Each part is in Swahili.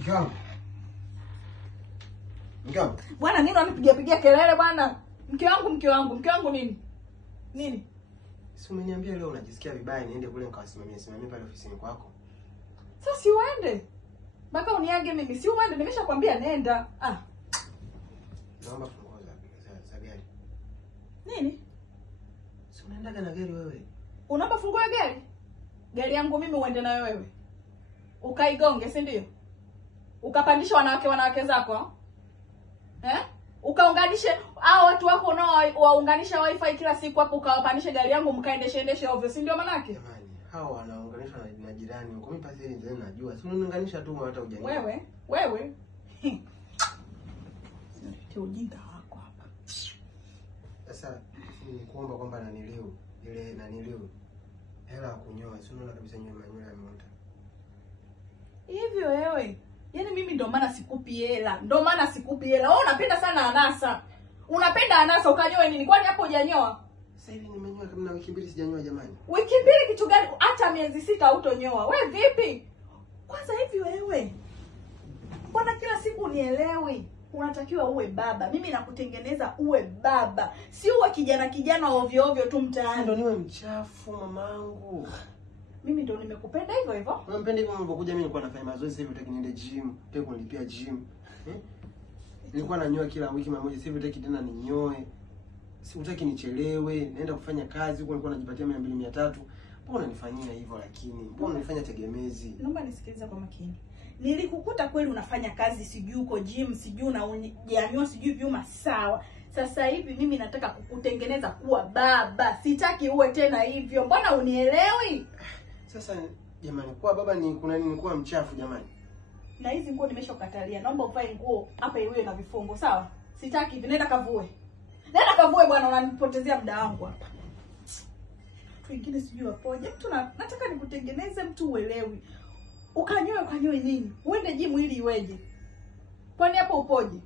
Mke Bwana nini unanipigia kelele bwana? Mke wangu nini? Nini? Si umeniambia leo unajisikia vibaya niende kule nikawasimamia pale ofisini kwako. Sasa si uende. Mpaka uniage mimi. Si uende, nimeshakwambia nenda. Naomba funguo za gari. Nini? Si unaenda na gari wewe? Unaomba funguo ya gari? Gari yangu mimi uende na wewe. Ukaigonge, si ndio? Ukapandisha wanawake zako. Ukaunganishe hao watu wako waunganisha wifi kila siku hapo, ukawapandisha gari yangu mkaendeshe ovyo, si ndio manake? Jamani, hao wanaunganishwa na jirani. Uko mimi pasi ile najua. Si unaunganisha tu hata hujani. Wewe. Ndio ujinga wako hapa. Sasa nikuomba kwamba naniliu hela ya kunyoa. Si unaona kabisa nywele yameota. Hivyo wewe. Yaani mimi ndo maana sikupi hela. Wewe unapenda sana anasa. Unapenda anasa ukanyoe nini? Kwani hapo hujanyoa? Sasa hivi nimenyoa kama wiki 2 sijanyoa jamani. Wiki 2 kitu gani? Hata miezi 6 hutonyoa. Wewe vipi? Kwanza hivi wewe. Mbona kila siku unielewi? Unatakiwa uwe baba. Mimi nakutengeneza uwe baba. Si uwe kijana ovyo tu mtaani. Ndio niwe mchafu mamangu. Mimi ndo nimekupenda hivyo hivyo. Unanipenda hivyo unapokuja mimi nilikuwa nafanya mazoezi, sasa hivi utaki niende gym, utaki kunilipia gym. Nilikuwa nanyoa kila wiki mara moja, sasa hivi utaki tena ninyoe. Si utaki nichelewe, naenda kufanya kazi huko nilikuwa najipatia 200 300. Mbona unanifanyia hivyo lakini? Mbona unanifanya tegemezi? Naomba nisikilize kwa makini. Nilikukuta kweli unafanya kazi, sijui uko gym, sijui unajanyua, sijui vyuma, sawa. Sasa hivi mimi nataka kukutengeneza kuwa baba. Sitaki uwe tena hivyo. Mbona unielewi? Sasa jamani, kuwa baba ni kuna nini kuwa mchafu jamani? Na hizi nguo nimeshakatalia. Naomba uvae nguo hapa iwe na vifungo, sawa? Sitaki hivi. Nenda kavue bwana, unanipotezea muda wangu hapa. Watu wengine sijui wapoje. Mtu nataka nikutengeneze mtu uelewi. Ukanyoe nini? Uende gym ili iweje? Kwani hapo upoje?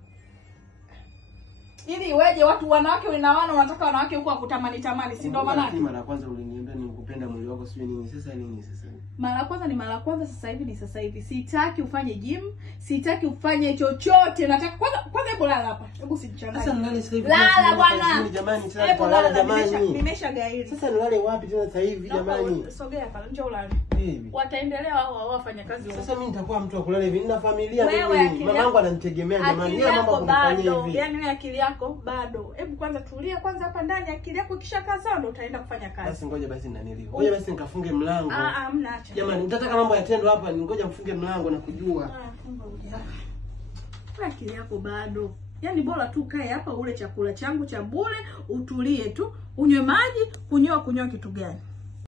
Ili iweje watu wanawake unataka wanawake huko wakutamani, si ndio maana? Mara ya kwanza uliniambia nikupenda mwili wako sio nini. Sasa nini sasa? Mara ya kwanza ni mara ya kwanza, sasa hivi ni sasa hivi. Sitaki ufanye gym, sitaki ufanye chochote. Nataka kwanza hebu lala hapa. Hebu usichanganye. Sasa nilale sasa hivi. Lala bwana. Jamani, sasa kulala jamani. Nimeshagairi. Sasa nilale wapi tena sasa hivi jamani? Sogea hapa, njoo ulale. Baby. Wataendelea wao wafanya kazi wao. Sasa mimi nitakuwa mtu wa kulala hivi. Nina familia mimi. Mamangu ananitegemea jamani. Yeye mambo kunifanyia hivi. Yaani wewe akili yako bado. Hebu kwanza tulia kwanza hapa ndani, akili yako ikishakaa sawa ndio utaenda kufanya kazi. Basi ngoja basi naniliwa. Ngoja basi nikafunge mlango. Mna acha. Jamani, nitataka mambo yatendo hapa, ngoja mfunge mlango na kujua. Funga uje. Akili yako bado. Yaani bora tu kae hapa ule chakula changu cha bure, utulie tu, unywe maji, kunyoa kitu gani?